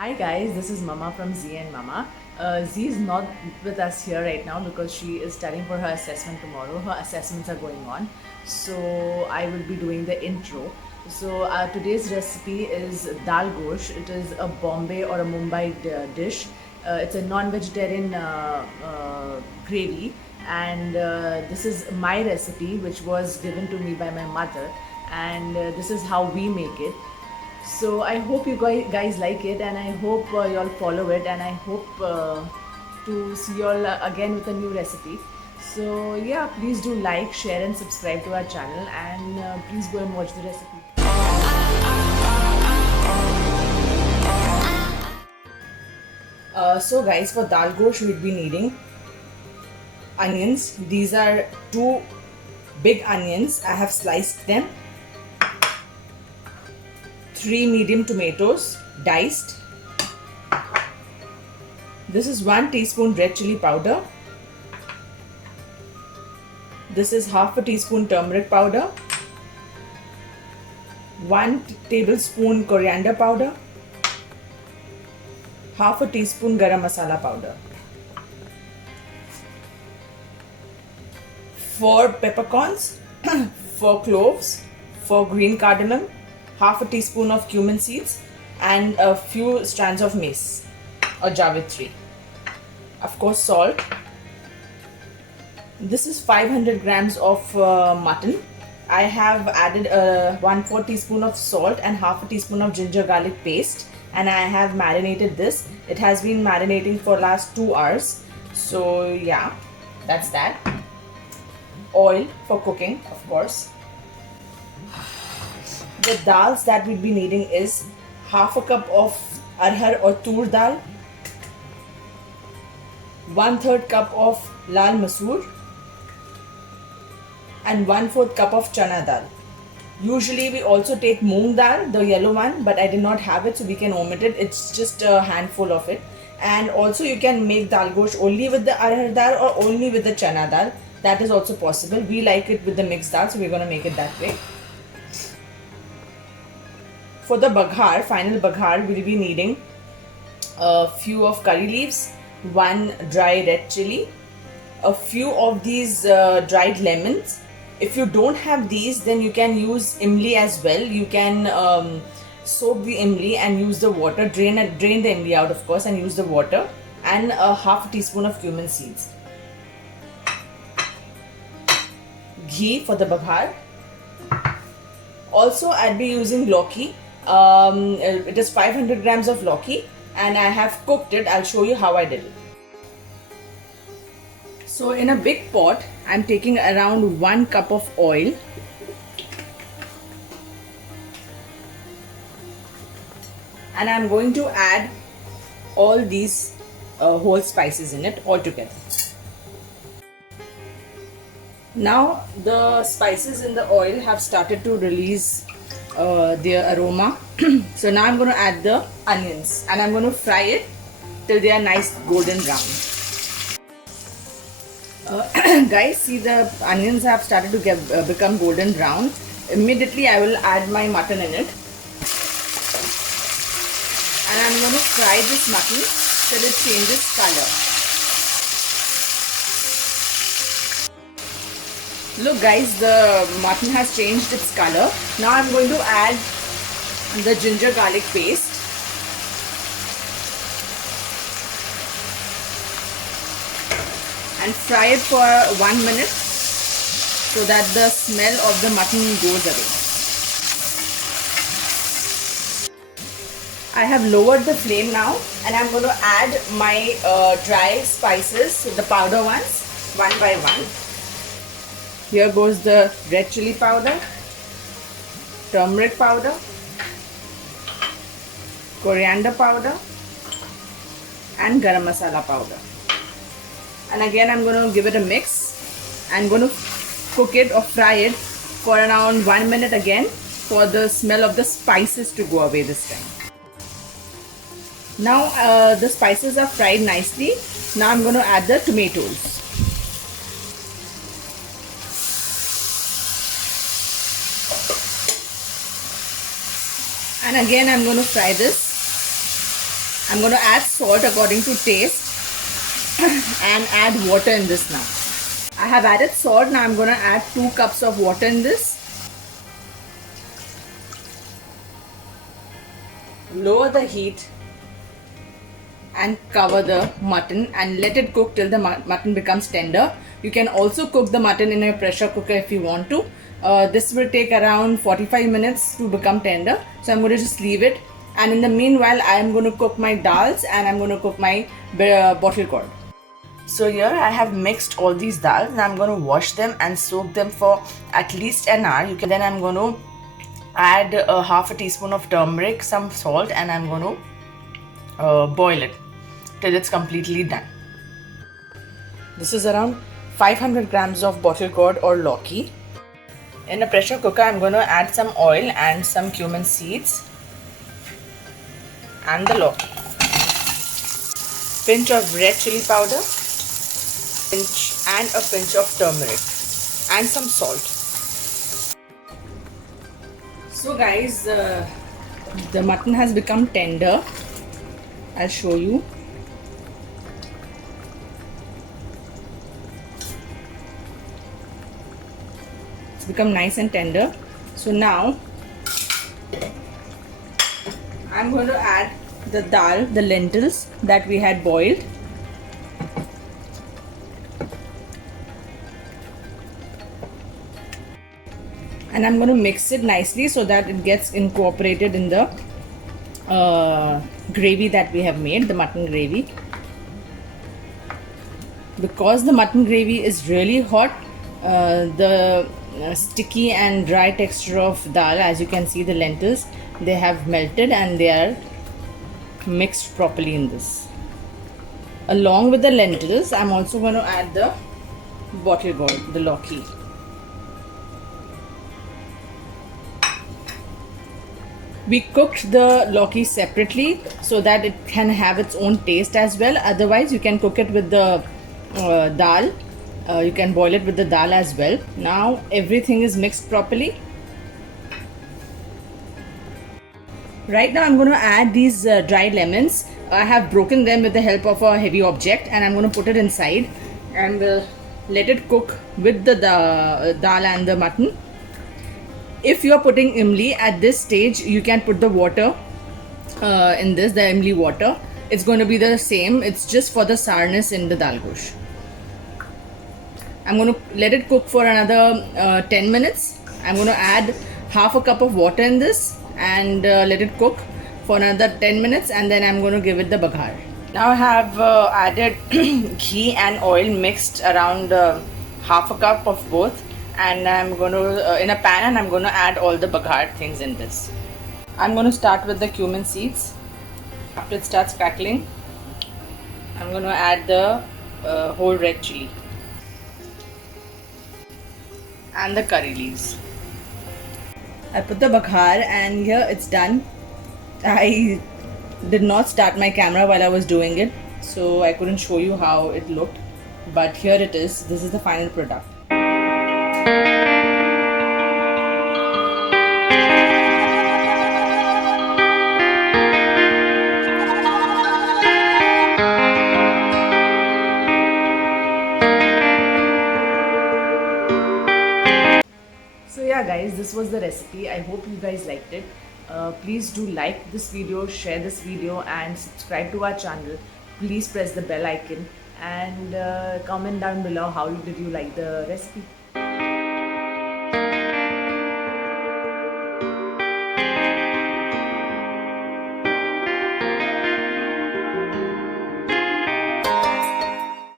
Hi guys, this is Mama from Z and Mama. Z is not with us here right now because she is studying for her assessment tomorrow. Her assessments are going on, so I will be doing the intro. So today's recipe is dal gosh. It is a Bombay or a Mumbai dish. It's a non-vegetarian gravy, and this is my recipe, which was given to me by my mother, and this is how we make it. So I hope you guys like it, and I hope you all follow it, and I hope to see you all again with a new recipe. So yeah, please do like, share, and subscribe to our channel, and please go and watch the recipe. So guys, for dal gosh we'll be needing onions. These are two big onions. I have sliced them. 3 medium tomatoes diced. This is 1 teaspoon red chili powder. This is half a teaspoon turmeric powder. 1 tablespoon coriander powder. Half a teaspoon garam masala powder. 4 peppercorns, 4 cloves, 4 green cardamom, half a teaspoon of cumin seeds, and a few strands of mace or javitri. Of course, salt. This is 500 grams of mutton. I have added 1/4 teaspoon of salt and half a teaspoon of ginger garlic paste, and I have marinated this. It has been marinating for last 2 hours. So yeah, that's that. Oil for cooking, of course. The dals that we'll be needing is half a cup of arhar or tur dal, 1/3 cup of lal masoor, and 1/4 cup of chana dal. Usually we also take moong dal, the yellow one, but I did not have it, so we can omit it. It's just a handful of it. And also you can make dal gosh only with the arhar dal or only with the chana dal. That is also possible. We like it with the mixed dal, so we're going to make it that way. For the baghar, final baghar, we'll be needing a few of curry leaves, 1 dry red chili, a few of these dried lemons. If you don't have these, then you can use imli as well. You can soak the imli and use the water, drain the imli out, of course, and use the water, and a half a teaspoon of cumin seeds. Ghee for the baghar. Also, I'd be using lauki. It is 500 grams of lauki, and I have cooked it. I'll show you how I did it. So in a big pot, I'm taking around 1 cup of oil. And I'm going to add all these whole spices in it all together. Now the spices in the oil have started to release their aroma. So now I'm going to add the onions, and I'm going to fry it till they are nice golden brown. Guys, see, the onions have started to become golden brown. Immediately I will add my mutton in it, and I'm going to fry this mutton till it changes color. Look guys, the mutton has changed its color. Now I'm going to add the ginger garlic paste. And fry it for 1 minute so that the smell of the mutton goes away. I have lowered the flame now, and I'm going to add my dry spices, the powder ones, one by one. Here goes the red chili powder, turmeric powder, coriander powder, and garam masala powder. And again I'm going to give it a mix. I'm going to cook it or fry it for around 1 minute again for the smell of the spices to go away this time. Now the spices are fried nicely. Now I'm going to add the tomatoes. And again I'm going to fry this. I'm going to add salt according to taste and add water in this now. I have added salt. Now I'm going to add 2 cups of water in this. Lower the heat and cover the mutton and let it cook till the mutton becomes tender. You can also cook the mutton in a pressure cooker if you want to. This will take around 45 minutes to become tender. So I'm going to just leave it. And in the meanwhile, I am going to cook my dals and I'm going to cook my bottle gourd. So here I have mixed all these dals and I'm going to wash them and soak them for at least an hour. Then I'm going to add half a teaspoon of turmeric, some salt, and I'm going to boil it till it's completely done. This is around 500 grams of bottle gourd or lauki. In a pressure cooker, I'm going to add some oil and some cumin seeds and the lauki. Pinch of red chili powder, and a pinch of turmeric and some salt. So guys, the mutton has become tender. I'll show you. It's become nice and tender. So now I'm going to add the dal, the lentils that we had boiled. And I'm going to mix it nicely so that it gets incorporated in the gravy that we have made, the mutton gravy. Because the mutton gravy is really hot, the sticky and dry texture of dal, as you can see, the lentils, they have melted and they are mixed properly in this. Along with the lentils, I'm also going to add the bottle gourd, the lauki. We cooked the lauki separately so that it can have its own taste as well. Otherwise, you can cook it with the dal. You can boil it with the dal as well. Now everything is mixed properly. Right now I'm going to add these dried lemons. I have broken them with the help of a heavy object and I'm going to put it inside and let it cook with the dal and the mutton. If you are putting imli at this stage, you can put the water in this, the imli water. It's going to be the same. It's just for the sourness in the dal gosh. I'm going to let it cook for another 10 minutes. I'm going to add half a cup of water in this and let it cook for another 10 minutes and then I'm going to give it the baghar. Now I have added ghee and oil mixed around half a cup of both. And I'm going to, in a pan, and I'm going to add all the baghar things in this. I'm going to start with the cumin seeds. After it starts crackling, I'm going to add the whole red chili and the curry leaves. I put the baghar and here it's done. I did not start my camera while I was doing it, so I couldn't show you how it looked. But here it is. This is the final product. So yeah guys, this was the recipe. I hope you guys liked it. Please do like this video, share this video and subscribe to our channel. Please press the bell icon and comment down below how did you like the recipe.